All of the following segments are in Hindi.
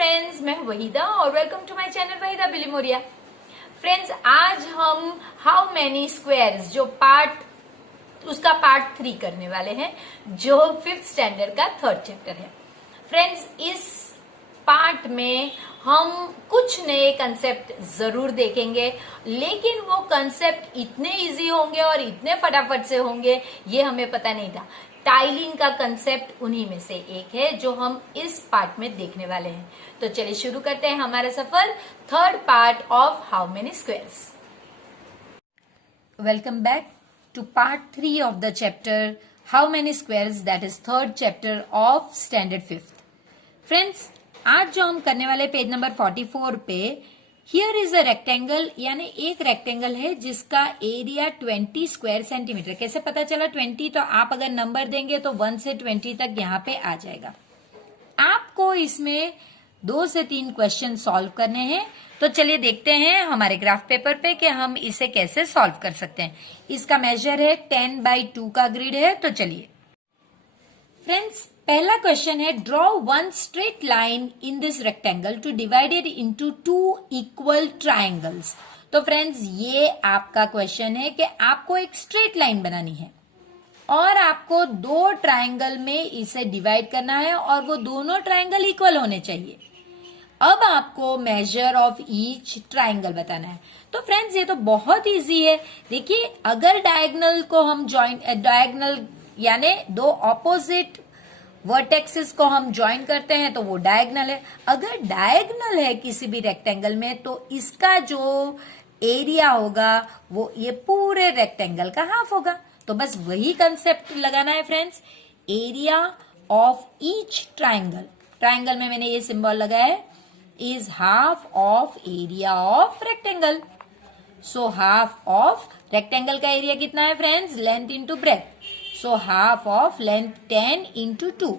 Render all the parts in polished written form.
फ्रेंड्स, मैं हूं वहीदा और welcome to my channel Waheeda Bilimoria. Friends, आज हम हाउ मैनी स्क्वायर्स जो उसका पार्ट 3 करने वाले हैं, जो 5th स्टैंडर्ड का 3rd चैप्टर है। फ्रेंड्स, इस पार्ट में हम कुछ नए कंसेप्ट जरूर देखेंगे, लेकिन वो कंसेप्ट इतने इजी होंगे और इतने फटाफट से होंगे ये हमें पता नहीं था। टाइलिंग का कंसेप्ट उन्हीं में से एक है जो हम इस पार्ट में देखने वाले हैं। तो चलिए शुरू करते हैं हमारा सफर, 3rd part of how many squares. Welcome back to part 3 of the chapter how many squares, that is 3rd chapter of standard 5th। Friends, आज जो हम करने वाले पेज नंबर 44 पे, हियर इज अ रेक्टेंगल, यानी एक रेक्टेंगल है जिसका एरिया 20 स्क्वायर सेंटीमीटर। कैसे पता चला 20? तो आप अगर नंबर देंगे तो 1 से 20 तक यहाँ पे आ जाएगा। आपको इसमें 2 से 3 क्वेश्चन सॉल्व करने हैं। तो चलिए देखते हैं हमारे ग्राफ पेपर पे कि हम इसे कैसे सॉल्व कर सकते हैं। इसका मेजर है 10/2 का ग्रिड है। तो चलिए फ्रेंड्स, पहला क्वेश्चन है, draw one straight line in this rectangle to divide it into 2 equal triangles. तो फ्रेंड्स, ये आपका क्वेश्चन है कि आपको एक स्ट्रेट लाइन बनानी है और आपको 2 ट्राइंगल में इसे डिवाइड करना है और वो दोनों ट्राइंगल इक्वल होने चाहिए। अब आपको मेजर ऑफ ईच ट्राइंगल बताना है। तो फ्रेंड्स, ये तो बहुत इजी है। देखिए, अगर डायगोनल को हम डायगोनल यानी 2 ऑपोजिट वर्टेक्सेस को हम ज्वाइन करते हैं तो वो डायगोनल है। अगर डायगोनल है किसी भी रेक्टेंगल में तो इसका जो एरिया होगा वो ये पूरे रेक्टेंगल का हाफ होगा। तो बस वही कंसेप्ट लगाना है friends, area of each triangle. Triangle में मैंने ये सिंबल लगाया है, is half of area of rectangle. So half of rectangle का एरिया कितना है friends? Length into breath. So half of length 10 into 2,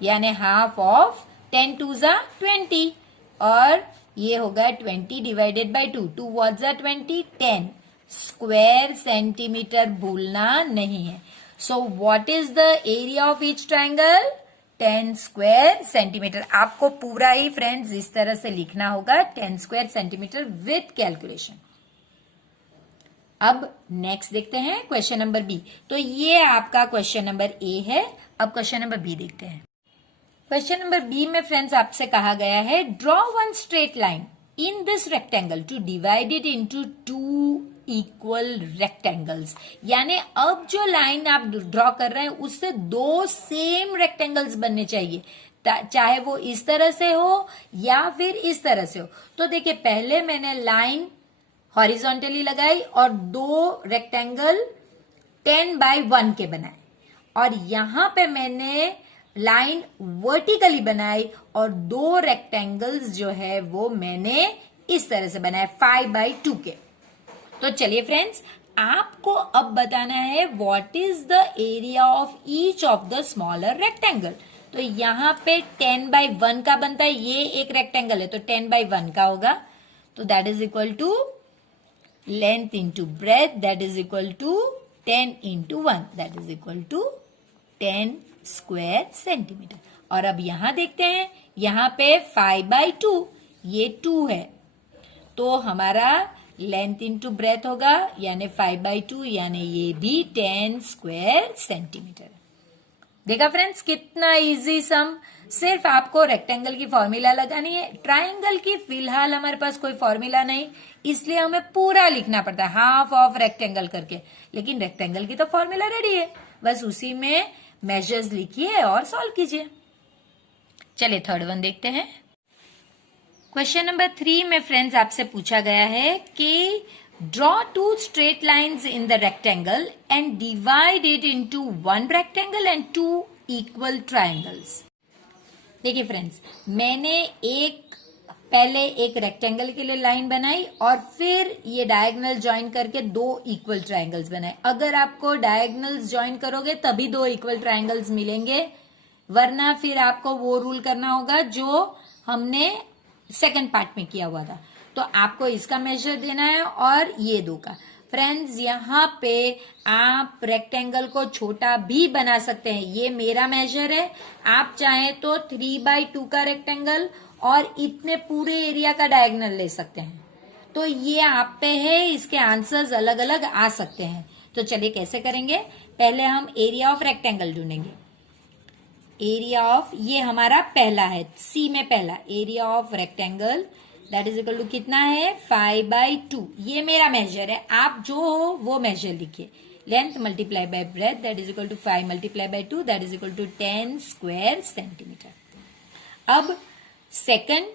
यानी हाफ ऑफ 10 2 जा 20, और ये होगा 20 डिवाइडेड बाई 2। 2 व्हाट जा 20? 10 स्क्वायर सेंटीमीटर भूलना नहीं है। So what is the area of each triangle? 10 square centimetre. आपको पूरा ही फ्रेंड्स इस तरह से लिखना होगा, 10 स्क्वायर सेंटीमीटर विथ कैलकुलेशन। अब नेक्स्ट देखते हैं क्वेश्चन नंबर बी। तो ये आपका क्वेश्चन नंबर ए है। अब क्वेश्चन नंबर बी देखते हैं। क्वेश्चन नंबर बी में फ्रेंड्स आपसे कहा गया है, draw one straight line in this rectangle to divide it into 2 equal rectangles. यानी अब जो लाइन आप ड्रॉ कर रहे हैं उससे 2 सेम रेक्टेंगल्स बनने चाहिए, चाहे वो इस तरह से हो या फिर इस तरह से हो। तो देखिए, पहले मैंने लाइन हॉरिजॉन्टली लगाई और 2 रेक्टेंगल 10/1 के बनाए, और यहां पे मैंने लाइन वर्टिकली बनाई और 2 रेक्टेंगल्स जो है वो मैंने इस तरह से बनाए 5/2 के। तो चलिए फ्रेंड्स, आपको अब बताना है what is the area of each of the smaller rectangle. तो यहां पे 10/1 का बनता है, ये एक रेक्टेंगल है तो 10/1 का होगा। तो that is equal to length into breadth, that is equal to 10 into 1, that is equal to 10 square centimetre. और अब यहां देखते हैं, यहां पे 5/2, ये 2 है, तो हमारा लेंथ इंटू ब्रेथ होगा, यानी 5/2, यानी ये भी 10 स्क्वायर सेंटीमीटर। देखा फ्रेंड्स, कितना इजी सम। सिर्फ आपको रेक्टेंगल की फॉर्मूला लगानी है। ट्राइंगल की फिलहाल हमारे पास कोई फॉर्मूला नहीं, इसलिए हमें पूरा लिखना पड़ता है हाफ ऑफ रेक्टेंगल करके। लेकिन रेक्टेंगल की तो फॉर्मूला रेडी है, बस उसी में मेजर्स लिखिए और सॉल्व कीजिए। चलिए 3rd वन देखते हैं। क्वेश्चन नंबर 3 में फ्रेंड्स आपसे पूछा गया है कि draw 2 straight lines in the rectangle and divide it into 1 rectangle and 2 equal triangles. देखिए फ्रेंड्स, मैंने पहले एक रेक्टेंगल के लिए लाइन बनाई और फिर ये डायगोनल ज्वाइन करके 2 इक्वल ट्राइंगल्स बनाए। अगर आपको डायगोनल्स ज्वाइन करोगे तभी 2 इक्वल ट्राइंगल्स मिलेंगे, वरना फिर आपको वो रूल करना होगा जो हमने सेकंड पार्ट में किया हुआ था। तो आपको इसका मेजर देना है और ये 2 का। फ्रेंड्स यहाँ पे आप रेक्टेंगल को छोटा भी बना सकते हैं। ये मेरा मेजर है, आप चाहें तो 3/2 का रेक्टेंगल और इतने पूरे एरिया का डायगोनल ले सकते हैं। तो ये आप पे है, इसके आंसर्स अलग अलग आ सकते हैं। तो चलिए कैसे करेंगे, पहले हम एरिया ऑफ रेक्टेंगल ढूंढेंगे। एरिया ऑफ, ये हमारा पहला है, सी में पहला area of rectangle that is equal to कितना है 5/2। ये मेरा मेजर है, आप जो हो वो मेजर लिखिए। Length multiply by breadth that is equal to 5 multiply by 2 that is equal to 10 square centimetre. अब second,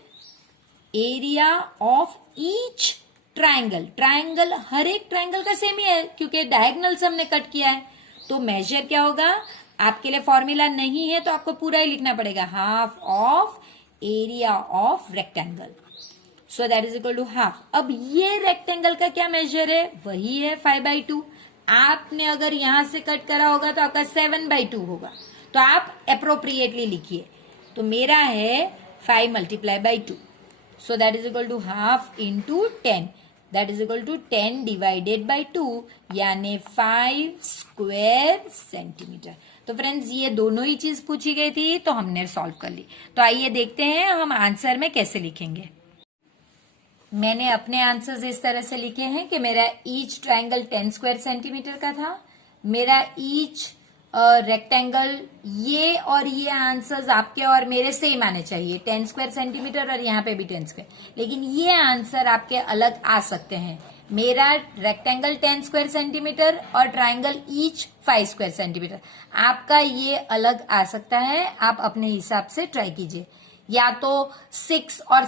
area of each triangle. Triangle हर एक ट्राइंगल का सेम ही है क्योंकि डायगोनल से हमने कट किया है। तो मेजर क्या होगा, आपके लिए फॉर्मूला नहीं है तो आपको पूरा ही लिखना पड़ेगा, half of area of rectangle, so that is equal to half. अब ये रेक्टेंगल का क्या मेजर है, वही है 5/2। आपने अगर यहां से कट करा होगा तो आपका 7/2 होगा, तो आप अप्रोप्रिएटली लिखिए। तो मेरा है 5 multiply by 2, so that is equal to half into 10, that is equal to 10 divided by 2 यानी 5 स्क्वायर सेंटीमीटर। तो फ्रेंड्स ये दोनों ही चीज पूछी गई थी तो हमने सॉल्व कर ली। तो आइए देखते हैं हम आंसर में कैसे लिखेंगे। मैंने अपने आंसर्स इस तरह से लिखे हैं कि मेरा ईच ट्राइंगल 10 स्क्वायर सेंटीमीटर का था, मेरा ईच रेक्टेंगल, ये और ये आंसर्स आपके और मेरे सेम आने चाहिए, 10 स्क्वायर सेंटीमीटर और यहाँ पे भी 10 स्क्वायर, लेकिन ये आंसर आपके अलग आ सकते हैं। मेरा रेक्टेंगल 10 स्क्वायर सेंटीमीटर और ट्राइंगल ईच 5 स्क्वायर सेंटीमीटर, आपका ये अलग आ सकता है। आप अपने हिसाब से ट्राई कीजिए, या तो 6 और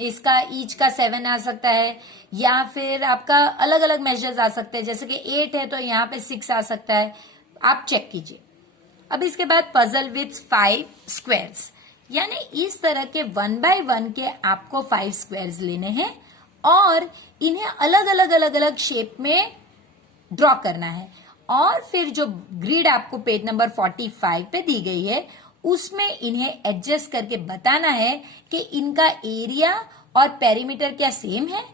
इसका ईच का 7 आ सकता है, या फिर आपका अलग अलग मेजर्स आ सकते हैं, जैसे कि 8 है तो यहाँ पे 6 आ सकता है, आप चेक कीजिए। अब इसके बाद पजल विथ 5 स्क्वायर्स, यानी इस तरह के 1 बाय 1 के आपको 5 स्क्वायर्स लेने हैं और इन्हें अलग अलग शेप में ड्रॉ करना है, और फिर जो ग्रिड आपको पेज नंबर 45 पे दी गई है उसमें इन्हें एडजस्ट करके बताना है कि इनका एरिया और पेरीमीटर क्या सेम है।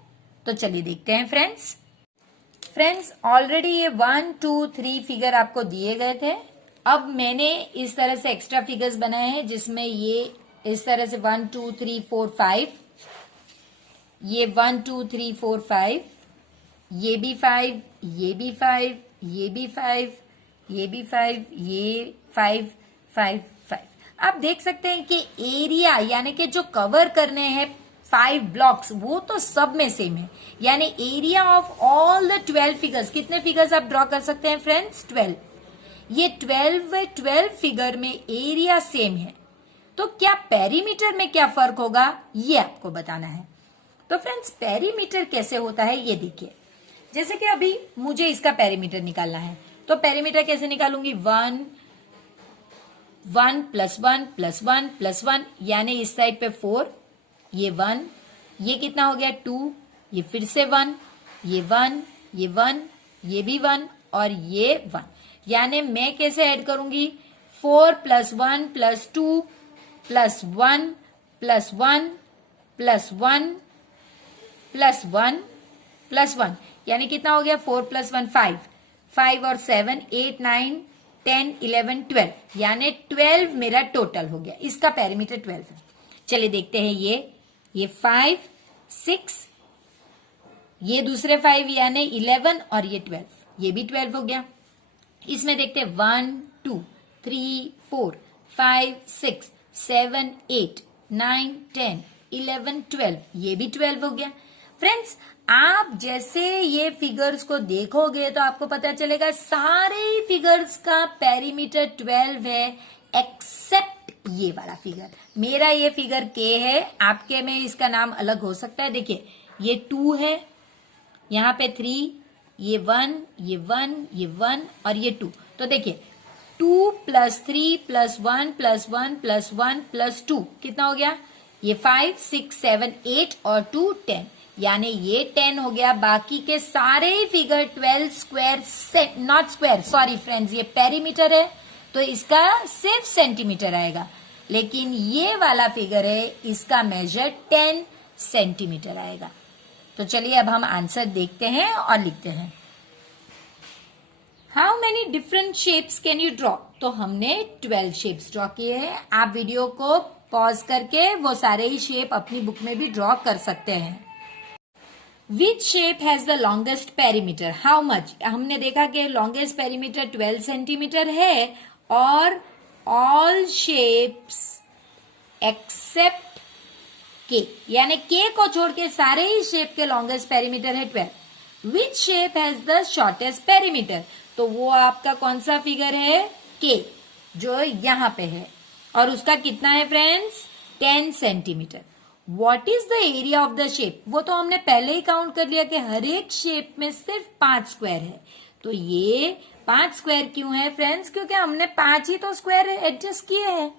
तो चलिए देखते हैं फ्रेंड्स ऑलरेडी ये 1 2 3 फिगर आपको दिए गए थे। अब मैंने इस तरह से एक्स्ट्रा फिगर्स बनाए हैं जिसमें ये इस तरह से 1 2 3 4 5, ये 1 2 3 4 5, ये भी 5, ये भी 5, ये भी 5, ये भी 5, ये 5 5 5। आप देख सकते हैं कि एरिया यानी कि जो कवर करने हैं 5 ब्लॉक्स वो तो सब में सेम है, यानी area of all the 12 figures. कितने फिगर्स आप ड्रॉ कर सकते हैं फ्रेंड्स, 12। ये 12 फिगर में एरिया सेम है, तो क्या पेरीमीटर में क्या फर्क होगा ये आपको बताना है। तो फ्रेंड्स पेरीमीटर कैसे होता है ये देखिए, जैसे कि अभी मुझे इसका पेरीमीटर निकालना है, तो पेरीमीटर कैसे निकालूंगी, 1 1 प्लस 1 प्लस 1 प्लस 1, यानी इस साइड पे 4, ये 1, ये कितना हो गया 2, ये फिर से 1, ये 1, ये 1, ये भी 1 और ये 1, यानी मैं कैसे ऐड करूंगी, 4 plus 1 plus 2 plus 1 plus 1 plus 1 plus 1 plus 1, यानी कितना हो गया 4 प्लस 1 5, 5 और 7 8 9 10 11 12, यानी 12 मेरा टोटल हो गया, इसका पेरीमीटर 12 है। चलिए देखते हैं ये 5 6, ये दूसरे 5 यानी 11 और ये 12, ये भी 12 हो गया। इसमें देखते हैं 1 2 3 4 5 6 7 8 9 10 11 12, ये भी 12 हो गया। फ्रेंड्स आप जैसे ये फिगर्स को देखोगे तो आपको पता चलेगा सारे फिगर्स का पेरीमीटर 12 है एक्सेप्ट ये वाला फिगर। मेरा ये फिगर के है, आपके में इसका नाम अलग हो सकता है। देखिए ये 2 है, यहाँ पे 3, ये 1, ये 1, ये 1 और ये 2। तो देखिए 2 plus 3 plus 1 plus 1 plus 1 plus 2 कितना हो गया, ये 5 6 7 8 और 2 10, यानी ये 10 हो गया। बाकी के सारे फिगर 12 स्क्वायर से नॉट स्क्वायर, सॉरी फ्रेंड्स, ये पेरीमीटर है तो इसका सिर्फ सेंटीमीटर आएगा, लेकिन ये वाला फिगर है इसका मेजर 10 सेंटीमीटर आएगा। तो चलिए अब हम आंसर देखते हैं और लिखते हैं। How many different shapes can you draw? तो हमने 12 शेप्स ड्रॉ किए हैं। आप वीडियो को पॉज करके वो सारे ही शेप अपनी बुक में भी ड्रॉ कर सकते हैं। Which shape has the longest perimeter? How much? हमने देखा कि लॉन्गेस्ट पेरीमीटर 12 सेंटीमीटर है और ऑल शेप्स एक्सेप्ट के, यानी के को छोड़ के सारे ही शेप के लॉन्गेस्ट पेरीमीटर है 12। Which shape has the shortest perimeter? तो वो आपका कौन सा फिगर है? के, जो यहां पे है, और उसका कितना है friends? 10 centimetre. What is the area of the shape? वो तो हमने पहले ही काउंट कर लिया कि हर एक शेप में सिर्फ 5 स्क्वायर है। तो ये 5 स्क्वायर क्यों है फ्रेंड्स? क्योंकि हमने 5 ही तो स्क्वायर एडजस्ट किए हैं।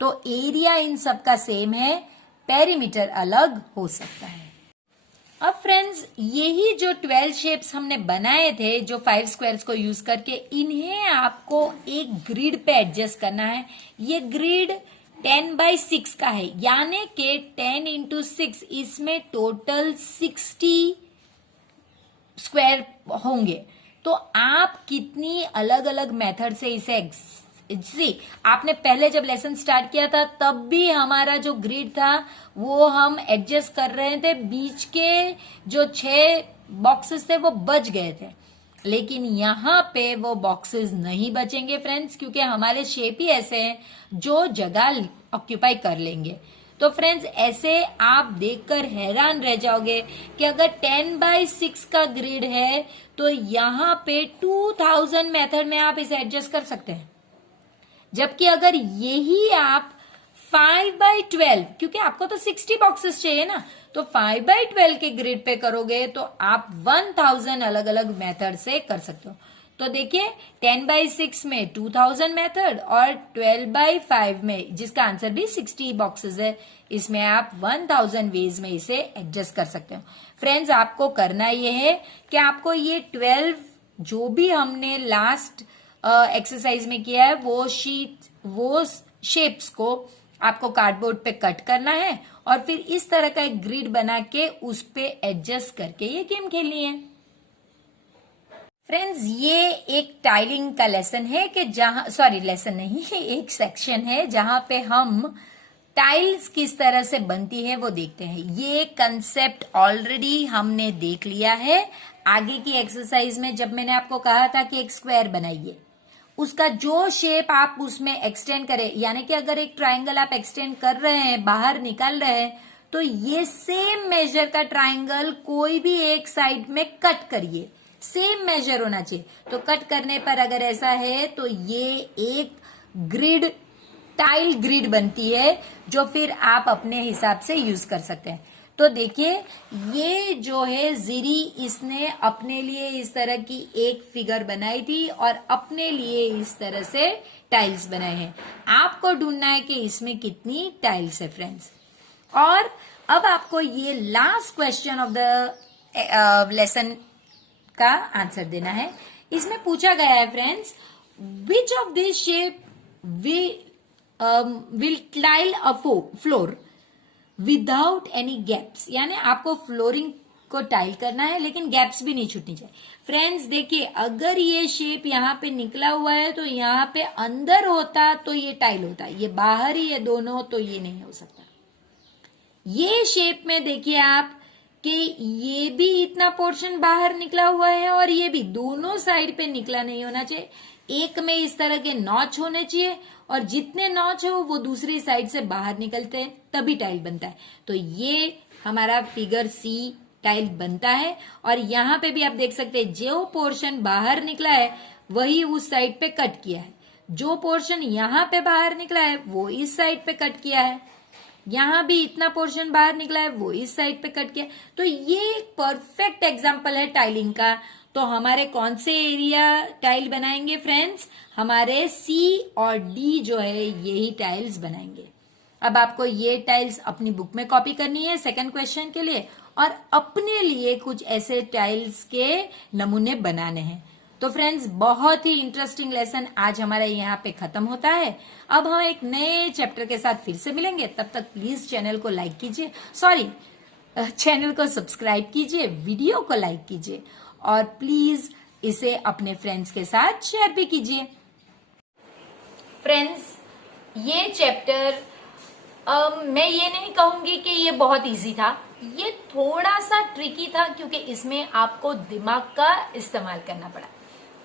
तो एरिया इन सबका सेम है, पेरीमीटर अलग हो सकता है। अब फ्रेंड्स, यही जो 12 शेप्स हमने बनाए थे, जो 5 स्क्वायर्स को यूज करके, इन्हें आपको एक ग्रिड पे एडजस्ट करना है। ये ग्रिड 10/6 का है, यानी कि 10 इंटू 6, इसमें टोटल 60 स्क्वायर होंगे। तो आप कितनी अलग अलग मेथड से इसे आपने पहले जब लेसन स्टार्ट किया था तब भी हमारा जो ग्रिड था वो हम एडजस्ट कर रहे थे, बीच के जो 6 बॉक्सेस थे वो बच गए थे, लेकिन यहाँ पे वो बॉक्सेस नहीं बचेंगे फ्रेंड्स, क्योंकि हमारे शेप ही ऐसे हैं जो जगह ऑक्यूपाई कर लेंगे। तो फ्रेंड्स, ऐसे आप देखकर हैरान रह जाओगे कि अगर 10/6 का ग्रिड है तो यहाँ पे 2000 मेथड में आप इसे एडजस्ट कर सकते हैं, जबकि अगर यही आप 5/12, क्योंकि आपको तो 60 बॉक्सेस चाहिए ना, तो 5/12 के ग्रिड पे करोगे तो आप 1000 अलग अलग मेथड से कर सकते हो। तो देखिए, 10/6 में 2000 मेथड और 12/5 में, जिसका आंसर भी 60 बॉक्सेस है, इसमें आप 1000 वेज में इसे एडजस्ट कर सकते हो। फ्रेंड्स, आपको करना यह है कि आपको ये 12 जो भी हमने लास्ट एक्सरसाइज में किया है वो शेप्स को आपको कार्डबोर्ड पे कट करना है और फिर इस तरह का एक ग्रिड बना के उस पे एडजस्ट करके ये गेम खेलनी है। फ्रेंड्स, ये एक टाइलिंग का लेसन है कि लेसन नहीं, एक सेक्शन है जहां पे हम टाइल्स किस तरह से बनती है वो देखते हैं। ये कंसेप्ट ऑलरेडी हमने देख लिया है आगे की एक्सरसाइज में, जब मैंने आपको कहा था कि एक स्क्वायर बनाइए, उसका जो शेप आप उसमें एक्सटेंड करें, यानी कि अगर एक ट्राइंगल आप एक्सटेंड कर रहे हैं, बाहर निकाल रहे हैं, तो ये सेम मेजर का ट्राइंगल कोई भी एक साइड में कट करिए, सेम मेजर होना चाहिए। तो कट करने पर अगर ऐसा है तो ये एक ग्रिड, टाइल ग्रिड बनती है, जो फिर आप अपने हिसाब से यूज कर सकते हैं। तो देखिए, ये जो है जीरी, इसने अपने लिए इस तरह की एक फिगर बनाई थी और अपने लिए इस तरह से टाइल्स बनाए हैं। आपको ढूंढना है कि इसमें कितनी टाइल्स है फ्रेंड्स। और अब आपको ये last question of the lesson का आंसर देना है। इसमें पूछा गया है friends, which of this shape will tile a floor without any gaps, यानी आपको फ्लोरिंग को टाइल करना है लेकिन गैप्स भी नहीं छूटनी चाहिए। फ्रेंड्स देखिए, अगर ये शेप यहाँ पे निकला हुआ है तो यहाँ पे अंदर होता तो ये टाइल होता, ये बाहर ही है दोनों, तो ये नहीं हो सकता। ये शेप में देखिए आप कि ये भी इतना पोर्शन बाहर निकला हुआ है और ये भी, दोनों साइड पे निकला नहीं होना चाहिए। एक में इस तरह के नॉच होने चाहिए और जितने नॉच हो वो दूसरी साइड से बाहर निकलते हैं, तभी टाइल बनता है। तो ये हमारा फिगर सी टाइल बनता है। और यहाँ पे भी आप देख सकते हैं, जो पोर्शन बाहर निकला है वही उस साइड पे कट किया है, जो पोर्शन यहाँ पे बाहर निकला है वो इस साइड पे कट किया है, यहाँ भी इतना पोर्शन बाहर निकला है वो इस साइड पे कट किया। तो ये एक परफेक्ट एग्जांपल है टाइलिंग का। तो हमारे कौन से एरिया टाइल बनाएंगे फ्रेंड्स? हमारे सी और डी जो है यही टाइल्स बनाएंगे। अब आपको ये टाइल्स अपनी बुक में कॉपी करनी है सेकंड क्वेश्चन के लिए, और अपने लिए कुछ ऐसे टाइल्स के नमूने बनाने हैं। तो फ्रेंड्स, बहुत ही इंटरेस्टिंग लेसन आज हमारा यहाँ पे खत्म होता है। अब हम एक नए चैप्टर के साथ फिर से मिलेंगे, तब तक प्लीज चैनल को लाइक कीजिए, चैनल को सब्सक्राइब कीजिए, वीडियो को लाइक कीजिए और प्लीज इसे अपने फ्रेंड्स के साथ शेयर भी कीजिए। फ्रेंड्स, ये चैप्टर मैं ये नहीं कहूंगी कि ये बहुत इजी था, ये थोड़ा सा ट्रिकी था क्योंकि इसमें आपको दिमाग का इस्तेमाल करना पड़ा।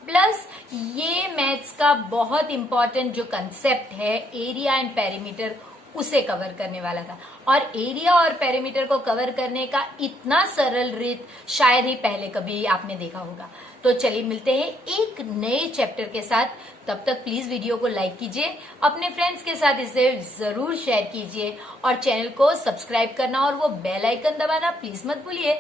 प्लस ये मैथ्स का बहुत इंपॉर्टेंट जो कंसेप्ट है एरिया एंड पेरीमीटर, उसे कवर करने वाला था। और एरिया और पेरीमीटर को कवर करने का इतना सरल रीत शायद ही पहले कभी आपने देखा होगा। तो चलिए मिलते हैं एक नए चैप्टर के साथ। तब तक प्लीज वीडियो को लाइक कीजिए, अपने फ्रेंड्स के साथ इसे जरूर शेयर कीजिए और चैनल को सब्सक्राइब करना और वो बेल आइकन दबाना प्लीज मत भूलिए।